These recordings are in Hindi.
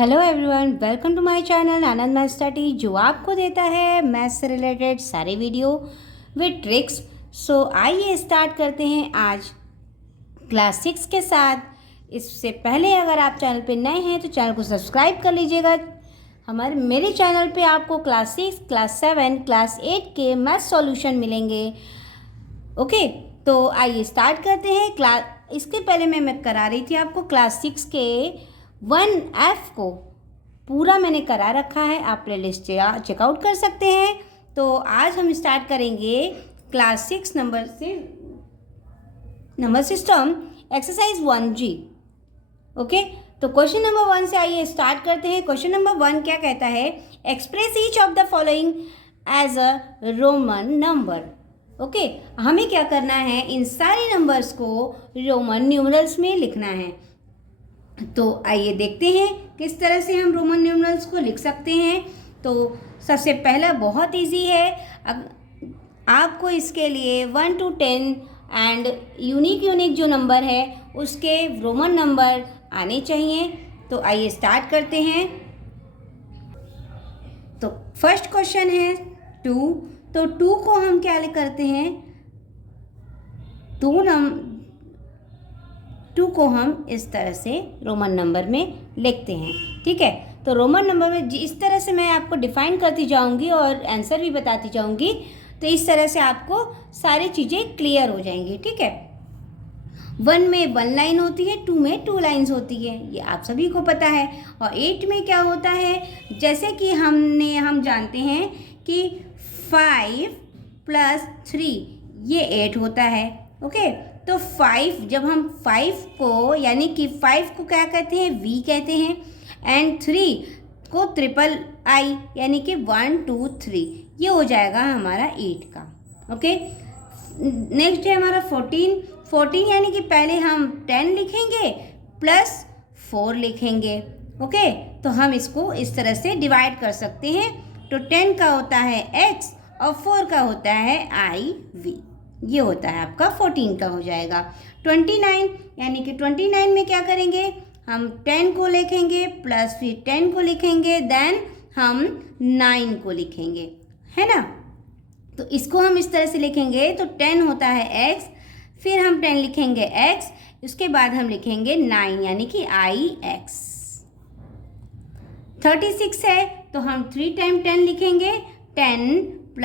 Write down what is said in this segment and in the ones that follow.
Hello everyone, welcome to my channel Anand math study, जो आपको देता है मैथ से रिलेटेड सारे वीडियो विद ट्रिक्स। सो आइए स्टार्ट करते हैं आज क्लास 6 के साथ। इससे पहले अगर आप चैनल पे नए हैं तो चैनल को सब्सक्राइब कर लीजिएगा। मेरे चैनल पे आपको क्लास 6, क्लास 7, क्लास 8 के मैथ सॉल्यूशन मिलेंगे। ओके, तो आइए स्टार्ट करते हैं। इसके पहले मैं करा रही थी आपको क्लास 6 के 1F को पूरा मैंने करा रखा है, आप प्लेलिस्ट चेकआउट कर सकते हैं। तो आज हम स्टार्ट करेंगे class 6 number system exercise 1G। Okay, तो क्वेश्चन नंबर 1 से आइए स्टार्ट करते हैं। क्वेश्चन नंबर 1 क्या कहता है? Express each of the following as a Roman number. Okay, हमें क्या करना है? इन सारे नंबर्स को रोमन न्यूमरल्स में लिखना है। तो आइए देखते हैं किस तरह से हम रोमन न्यूमरल्स को लिख सकते हैं। तो सबसे पहला बहुत इजी है। आपको इसके लिए 1 to 10 एंड यूनिक जो नंबर है उसके रोमन नंबर आने चाहिए। तो आइए स्टार्ट करते हैं। तो फर्स्ट क्वेश्चन है 2। तो 2 को हम क्या करते हैं? 2 को हम इस तरह से रोमन नंबर में लिखते हैं। ठीक है, तो रोमन नंबर में इस तरह से मैं आपको डिफाइन करती जाऊंगी और आंसर भी बताती जाऊंगी। तो इस तरह से आपको सारी चीज़ें क्लियर हो जाएंगी। ठीक है, 1 में 1 लाइन होती है, 2 में 2 लाइन्स होती है, ये आप सभी को पता है। और 8 में क्या होता है? जैसे कि हम जानते हैं कि 5 + 3 ये 8 होता है। ओके, तो 5 जब हम 5 को यानी कि 5 को क्या कहते हैं? V कहते हैं। एंड 3 को III यानी कि 1 2 3, ये हो जाएगा हमारा 8 का। ओके, नेक्स्ट है हमारा 14 यानी कि पहले हम 10 लिखेंगे प्लस 4 लिखेंगे। ओके, तो हम इसको इस तरह से डिवाइड कर सकते हैं। तो 10 का होता है X और 4 का होता है IV, ये होता है आपका 14 का हो जाएगा। 29 यानी कि 29 में क्या करेंगे? हम 10 को लिखेंगे प्लस फिर 10 को लिखेंगे, देन हम 9 को लिखेंगे, है ना। तो इसको हम इस तरह से लिखेंगे। तो 10 होता है X, फिर हम 10 लिखेंगे X, उसके बाद हम लिखेंगे 9 यानी कि IX। 36 है तो हम 3 टाइम 10 लिखेंगे, 10 +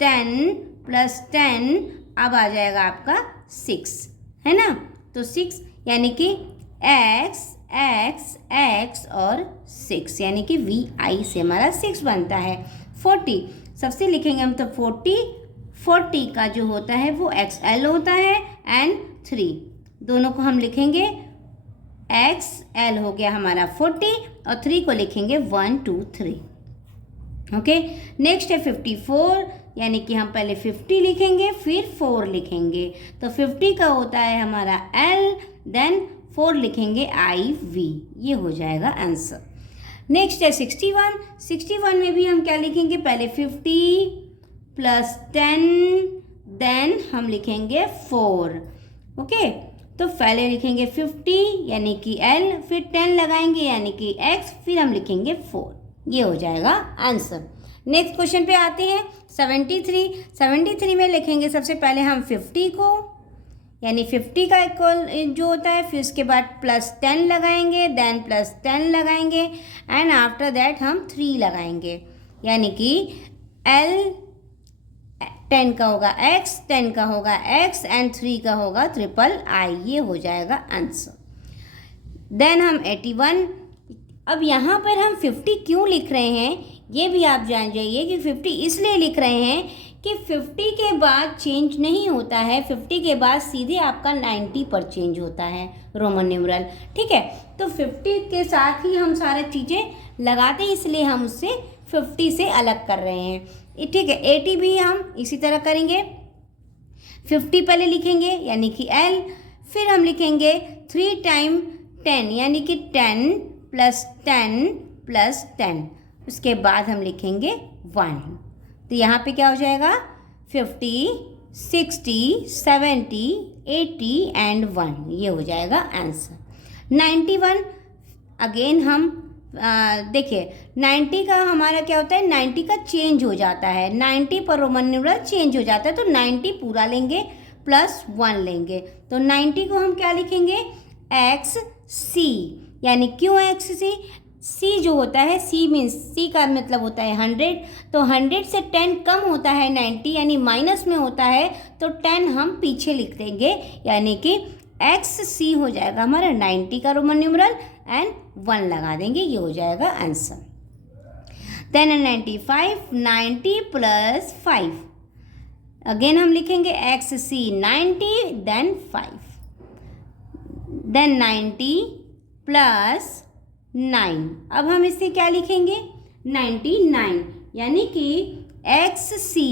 10 + 10, अब आ जाएगा आपका 6, है ना। तो 6 यानी कि X X X और 6 यानी कि VI से हमारा 6 बनता है। 40 सबसे लिखेंगे हम, तो 40 का जो होता है वो XL होता है, एंड 3 दोनों को हम लिखेंगे XL हो गया हमारा 40 और 3 को लिखेंगे 1 2 3। ओके, नेक्स्ट है 54 यानी कि हम पहले 50 लिखेंगे फिर 4 लिखेंगे। तो 50 का होता है हमारा L, देन 4 लिखेंगे IV, ये हो जाएगा आंसर। नेक्स्ट है 61 में भी हम क्या लिखेंगे? पहले 50 + 10, देन हम लिखेंगे 4। ओके, तो पहले लिखेंगे 50 यानी कि L, फिर 10 लगाएंगे यानी कि X, फिर हम लिखेंगे 4, ये हो जाएगा आंसर। नेक्स्ट क्वेश्चन पे आते हैं 73 में लिखेंगे सबसे पहले हम 50 को यानी 50 का इक्वल जो होता है, फिर उसके बाद +10 लगाएंगे, देन +10 लगाएंगे, एंड आफ्टर दैट हम 3 लगाएंगे यानी कि L 10 का होगा X, 10 का होगा X एंड 3 का होगा III, ये हो जाएगा आंसर। देन हम 81। अब यहाँ पर हम 50 क्यों लिख रहे हैं ये भी आप जान जाइए कि 50 इसलिए लिख रहे हैं कि 50 के बाद चेंज नहीं होता है, 50 के बाद सीधे आपका 90 पर चेंज होता है रोमन न्यूमरल। ठीक है, तो 50 के साथ ही हम सारी चीज़ें लगाते हैं, इसलिए हम उससे 50 से अलग कर रहे हैं। ठीक है, 80 भी हम इसी तरह करेंगे। 50 पहले लिखेंगे यानी कि L, फिर हम लिखेंगे 3 टाइम 10 यानी कि 10 + 10 + 10, उसके बाद हम लिखेंगे 1। तो यहाँ पे क्या हो जाएगा? 50 60 70 80 एंड 1, ये हो जाएगा आंसर। 91 अगेन हम देखिए 90 का हमारा क्या होता है, 90 का चेंज हो जाता है, 90 पर रोमन न्यूमरल चेंज हो जाता है, तो 90 पूरा लेंगे प्लस 1 लेंगे, तो 90 को हम क्या लिखेंगे, एक्स सी, यानी क्यों एक्स सी, सी जो होता है, सी मीन्स, सी का मतलब होता है 100, तो 100 से 10 कम होता है 90, यानी माइनस में होता है, तो 10 हम पीछे लिख देंगे, यानी कि एक्स सी हो जाएगा हमारा 90 का रोमन न्यूमरल एंड 1 लगा देंगे, ये हो जाएगा आंसर। देन 95, 90 प्लस 5, अगेन हम लिखेंगे एक्स सी 90 देन 5, देन 90 प्लस 9, अब हम इससे क्या लिखेंगे 99, यानी कि एक्स सी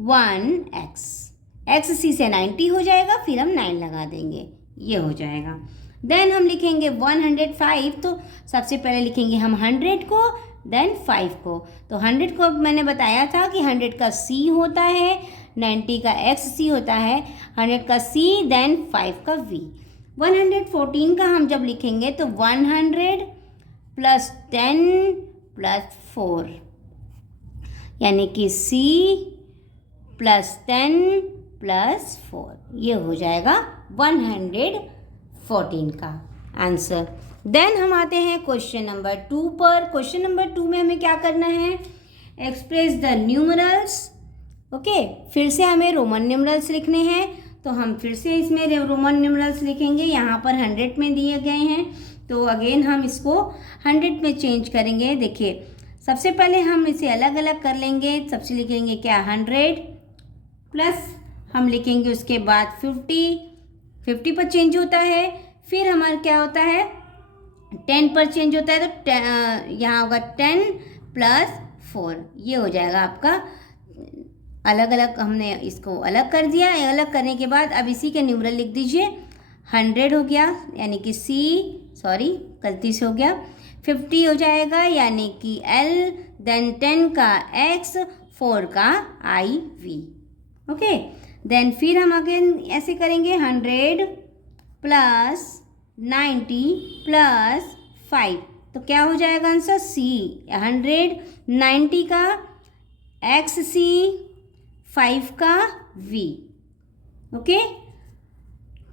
1x, एक्स सी से 90 हो जाएगा, फिर हम 9 लगा देंगे, ये हो जाएगा। देन हम लिखेंगे 105, तो सबसे पहले लिखेंगे हम 100 को देन 5 को, तो 100 को मैंने बताया था कि 100 का c होता है, 90 का xc होता है, 100 का c देन 5 का v। 114 का हम जब लिखेंगे तो 100 प्लस 10 प्लस 4, यानी कि c प्लस 10 प्लस 4, ये हो जाएगा 114 का आंसर। देन हम आते हैं क्वेश्चन नंबर 2 पर। क्वेश्चन नंबर 2 में हमें क्या करना है, एक्सप्रेस द न्यूमरल्स। ओके, फिर से हमें रोमन न्यूमरल्स लिखने हैं, तो हम फिर से इसमें रोमन न्यूमरल्स लिखेंगे, यहाँ पर 100 में दिए गए हैं, तो अगेन हम इसको 100 में चेंज करेंगे। देखिए सबसे पहले हम इसे अलग अलग कर लेंगे, सबसे लिखेंगे क्या 100 प्लस हम लिखेंगे उसके बाद 50 पर चेंज होता है, फिर हमारा क्या होता है 10 पर चेंज होता है, तो यहाँ होगा 10 प्लस 4, ये हो जाएगा आपका। अलग अलग हमने इसको अलग कर दिया, अलग करने के बाद अब इसी के न्यूमरल लिख दीजिए, 100 हो गया यानी कि गलती से हो गया, 50 हो जाएगा यानी कि L, देन 10 का X, 4 का IV। ओके, देन फिर हम अगेन ऐसे करेंगे 100 प्लस 90 प्लस 5, तो क्या हो जाएगा आंसर C, 100 90 का XC 5 का V। ओके,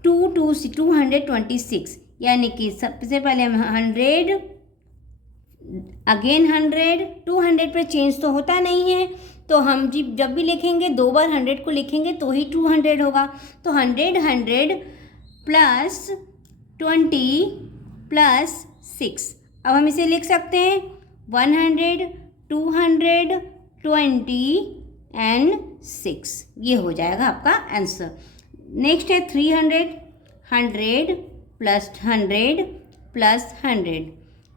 226, यानी कि सबसे पहले हम 100 अगेन 100, 200 पे चेंज तो होता नहीं है, तो हम जब भी लिखेंगे 2 बार 100 को लिखेंगे तो ही 200 होगा, तो 100 प्लस 20 प्लस 6, अब हम इसे लिख सकते हैं 100 200 20 एंड 6, ये हो जाएगा आपका आंसर। नेक्स्ट है 300, 100 प्लस 100 प्लस 100,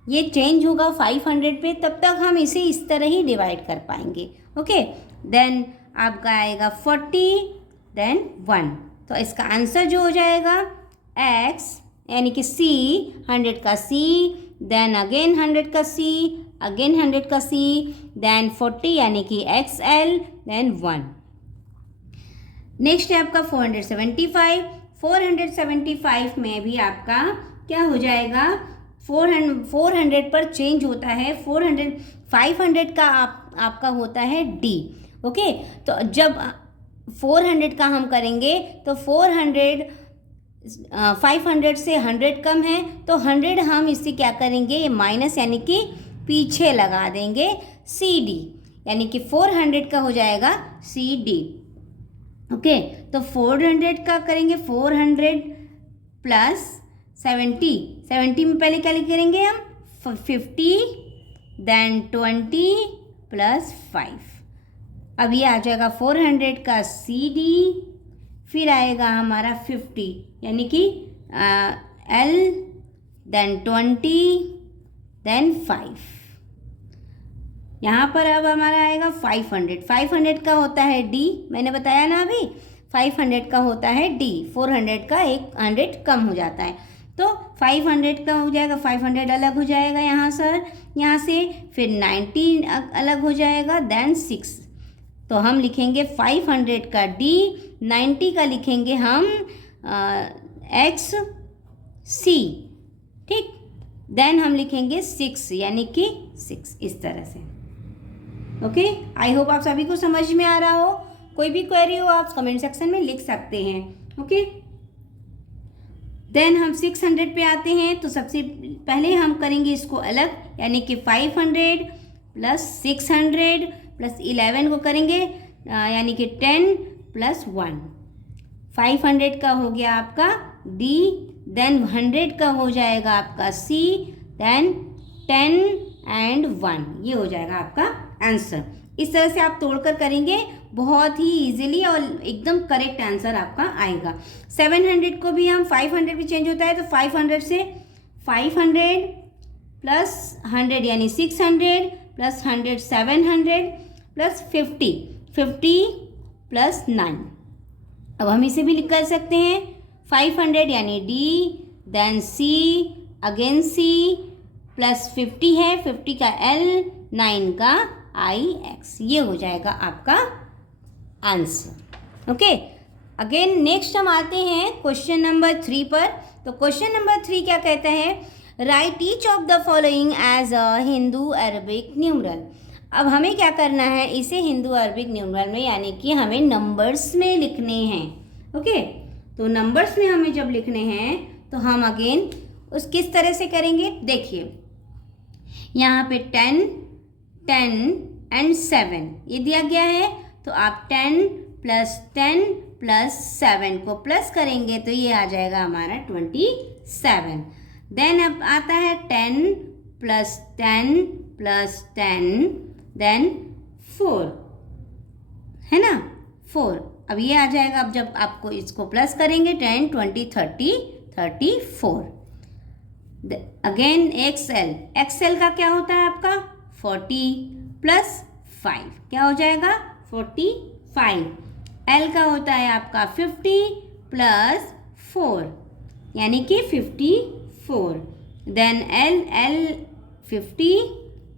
ये चेंज होगा 500 पे, तब तक हम इसे इस तरह ही डिवाइड कर पाएंगे। ओके, देन आपका आएगा 40 देन 1, तो इसका आंसर जो हो जाएगा x यानी कि c, 100 का c, देन अगेन 100 का c, अगेन 100 का c, देन 40 यानी कि xl, देन 1। नेक्स्ट है आपका 475, 475 में भी आपका क्या हो जाएगा, 400 पर चेंज होता है, 500 का आपका होता है D। ओके, तो जब 400 का हम करेंगे तो 500 से 100 कम है, तो 100 हम इससे क्या करेंगे, ये माइनस यानी कि पीछे लगा देंगे CD, यानी कि 400 का हो जाएगा CD। ओके, तो 400 का करेंगे 400 प्लस 70 में पहले क्या करेंगे हम 50 देन 20 प्लस 5, अब ये आ जाएगा 400 का CD, फिर आएगा हमारा 50 यानी कि L, देन 20 देन 5, यहाँ पर अब हमारा आएगा 500 का होता है D, मैंने बताया ना अभी 500 का होता है D, 400 का 100 कम हो जाता है, तो 500 का हो जाएगा, 500 अलग हो जाएगा यहाँ से, फिर 90 अलग हो जाएगा, देन 6, तो हम लिखेंगे 500 का D, 90 का लिखेंगे हम XC। ठीक, देन हम लिखेंगे 6 यानी कि 6 इस तरह से। ओके, आई होप आप सभी को समझ में आ रहा हो। कोई भी क्वेरी हो आप कमेंट सेक्शन में लिख सकते हैं। ओके, देन हम 600 पे आते हैं। तो सबसे पहले हम करेंगे इसको अलग, यानी कि 500 प्लस 600 प्लस 11 को करेंगे यानी कि 10 प्लस 1। 500 का हो गया आपका डी, देन 100 का हो जाएगा आपका सी, देन 10 एंड 1, ये हो जाएगा आपका आंसर। इस तरह से आप तोड़कर करेंगे, बहुत ही इजीली और एकदम करेक्ट आंसर आपका आएगा। 700 को भी हम 500 भी चेंज होता है, तो 500 से 500 प्लस 100 यानी 600 प्लस 100 700 प्लस 50 प्लस 9। अब हम इसे भी कर सकते हैं 500 यानी डी, देन सी, अगेन सी, प्लस 50 है, 50 का एल, 9 का आई एक्स, ये हो जाएगा आपका आंसर। ओके, अगेन नेक्स्ट हम आते हैं क्वेश्चन नंबर 3 पर। तो क्वेश्चन नंबर 3 क्या कहता है, write each of the following as a Hindu Arabic numeral. अब हमें क्या करना है, इसे हिंदू अरबिक न्यूमरल में यानी कि हमें नंबर्स में लिखने हैं। ओके, तो नंबर्स में हमें जब लिखने हैं तो हम अगेन उस किस तरह से करेंगे, देखिए यहाँ पे 10 एंड 7 ये दिया गया है। तो आप 10 प्लस 10 प्लस 7 को प्लस करेंगे तो ये आ जाएगा हमारा 27। देन अब आता है 10 प्लस 10 प्लस 10, देन 4 है ना, 4। अब ये आ जाएगा, अब जब आपको इसको प्लस करेंगे 10 20 30 34। अगेन एक्सएल का क्या होता है आपका 40 प्लस 5 क्या हो जाएगा 45। एल का होता है आपका 50 प्लस 4 यानी कि 54। Then L 50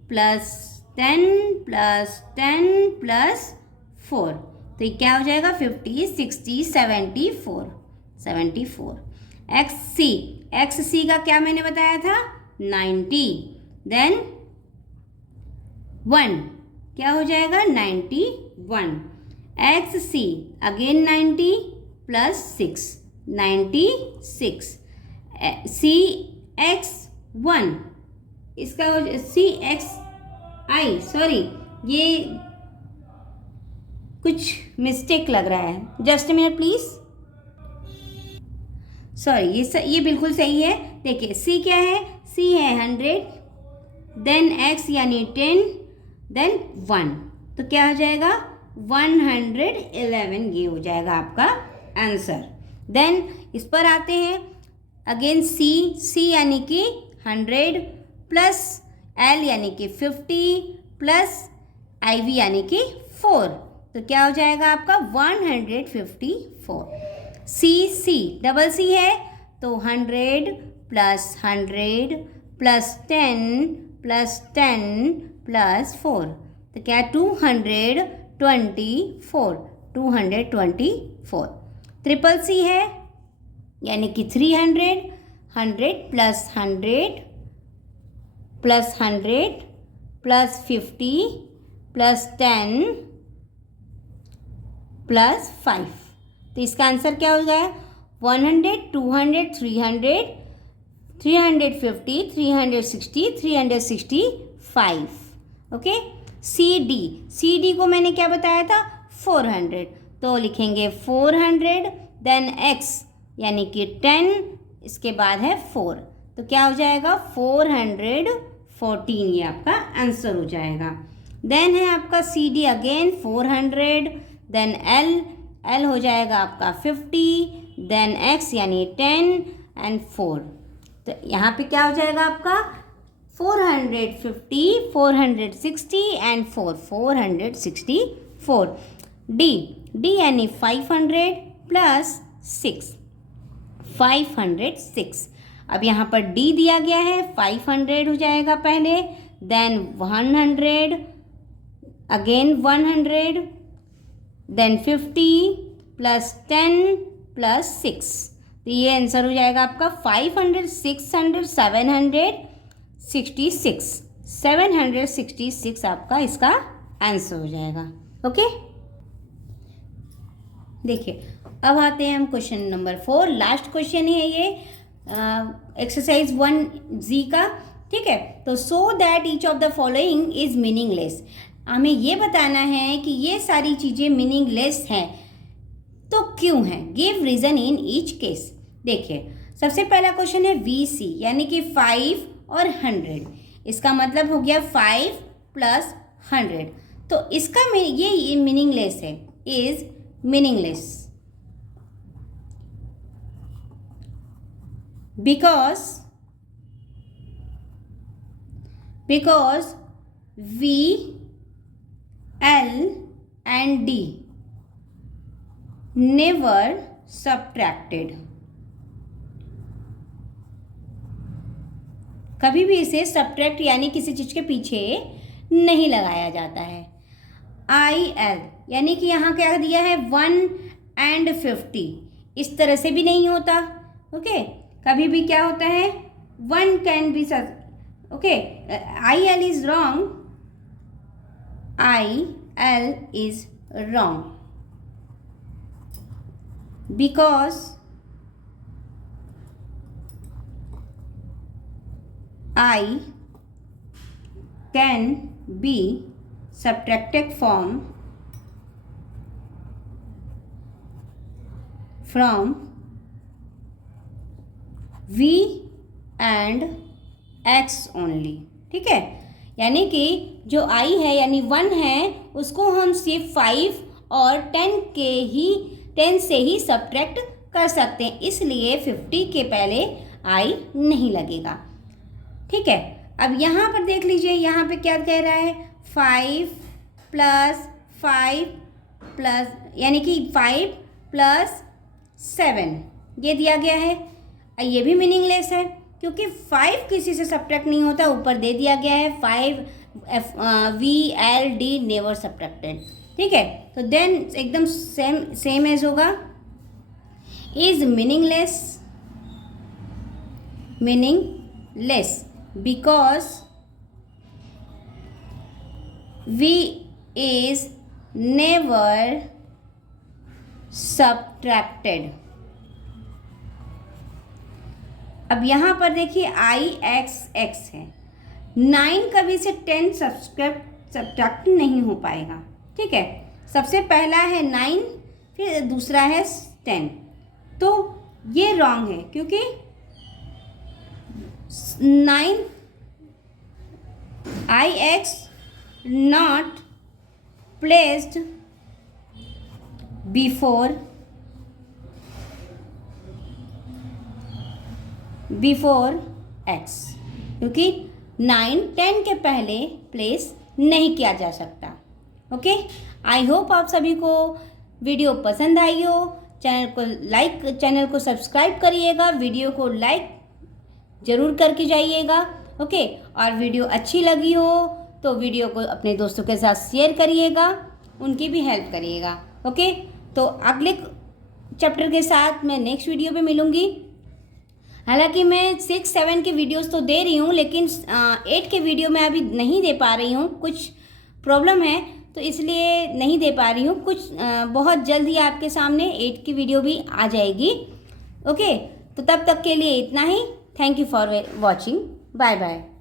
plus 10 plus 10 plus 4, तो ये क्या हो जाएगा 50 60 74। एक्स सी का क्या मैंने बताया था 90। देन 1 क्या हो जाएगा 91। X see again 90 plus 6 96। सी एक्स 1 इसका सी एक्स आई, सॉरी ये कुछ मिस्टेक लग रहा है, just a minute please, sorry ये बिल्कुल सही है। देखिए सी क्या है, सी है 100, देन एक्स यानी 10, देन 1, तो क्या हो जाएगा 111, ये हो जाएगा आपका आंसर। देन इस पर आते हैं अगेन सी यानी कि 100 प्लस एल यानी कि 50 प्लस आईवी यानी कि 4, तो क्या हो जाएगा आपका 154। सी डबल सी है तो 100 प्लस 100 प्लस 10 प्लस 10 प्लस 4, तो क्या 224। ट्रिपल सी है यानी कि 300 100 plus 100 plus 100 plus 50 plus 10 plus 5, तो इसका आंसर क्या हो गया 100 200 300 350 360 365। ओके, सी डी को मैंने क्या बताया था 400, तो लिखेंगे 400, देन एक्स यानी कि 10, इसके बाद है 4, तो क्या हो जाएगा 414, ये आपका आंसर हो जाएगा। देन है आपका C D again 400, then L हो जाएगा आपका 50, देन एक्स यानी 10 एंड 4, तो यहाँ पे क्या हो जाएगा आपका 450 460 एंड 464। डी यानी 500 प्लस 6 506। अब यहाँ पर डी दिया गया है 500 हो जाएगा पहले, then 100, again 100, then 50 plus 10 plus 6, तो ये आंसर हो जाएगा आपका 500 600 700 766 766 आपका इसका आंसर हो जाएगा। ओके, देखिए अब आते हैं हम क्वेश्चन नंबर 4, लास्ट क्वेश्चन है ये एक्सरसाइज 1G का। ठीक है, तो so that each of the following is meaningless, हमें ये बताना है कि ये सारी चीज़ें मीनिंगलेस हैं तो क्यों हैं, give reason in each case. देखिए सबसे पहला क्वेश्चन है VC यानी कि 5 और 100, इसका मतलब हो गया 5 + 100, तो इसका ये मीनिंगलेस है, is meaningless because V, L and D never subtracted, कभी भी इसे सब्ट्रैक्ट यानी किसी चीज़ के पीछे नहीं लगाया जाता है। IL यानी कि यहाँ क्या दिया है 1 and 50, इस तरह से भी नहीं होता। ओके, कभी भी क्या होता है 1 can be okay, IL is wrong, IL is wrong because I can be subtracted from V and X only। ठीक है, यानी कि जो I है यानी 1 है उसको हम सिर्फ 5 और 10 से ही सब्ट्रैक्ट कर सकते हैं, इसलिए 50 के पहले I नहीं लगेगा। ठीक है, अब यहाँ पर देख लीजिए, यहाँ पे क्या कह रहा है 5 + 5 प्लस यानी कि 5 + 7 ये दिया गया है, ये भी मीनिंगलेस है क्योंकि 5 किसी से सब्ट्रैक्ट नहीं होता, ऊपर दे दिया गया है 5 V L D never subtracted. ठीक है, तो देन एकदम सेम एज होगा, is meaningless because V is never subtracted। अब यहाँ पर देखिए IXX है, 9 कभी से 10 सब्ट्रैक्ट नहीं हो पाएगा। ठीक है, सबसे पहला है 9 फिर दूसरा है 10, तो ये रॉन्ग है क्योंकि 9 IX not placed before X, क्योंकि 9 10 के पहले प्लेस नहीं किया जा सकता। ओके, आई होप आप सभी को वीडियो पसंद आई हो। चैनल को सब्सक्राइब करिएगा, वीडियो को लाइक ज़रूर करके जाइएगा। ओके, और वीडियो अच्छी लगी हो तो वीडियो को अपने दोस्तों के साथ शेयर करिएगा, उनकी भी हेल्प करिएगा। ओके, तो अगले चैप्टर के साथ मैं नेक्स्ट वीडियो पे मिलूँगी। हालांकि मैं 6 7 के वीडियोस तो दे रही हूँ, लेकिन 8 के वीडियो मैं अभी नहीं दे पा रही हूँ, कुछ प्रॉब्लम है तो इसलिए नहीं दे पा रही हूँ। कुछ बहुत जल्द ही आपके सामने 8 की वीडियो भी आ जाएगी। ओके, तो तब तक के लिए इतना ही। Thank you for watching, bye bye.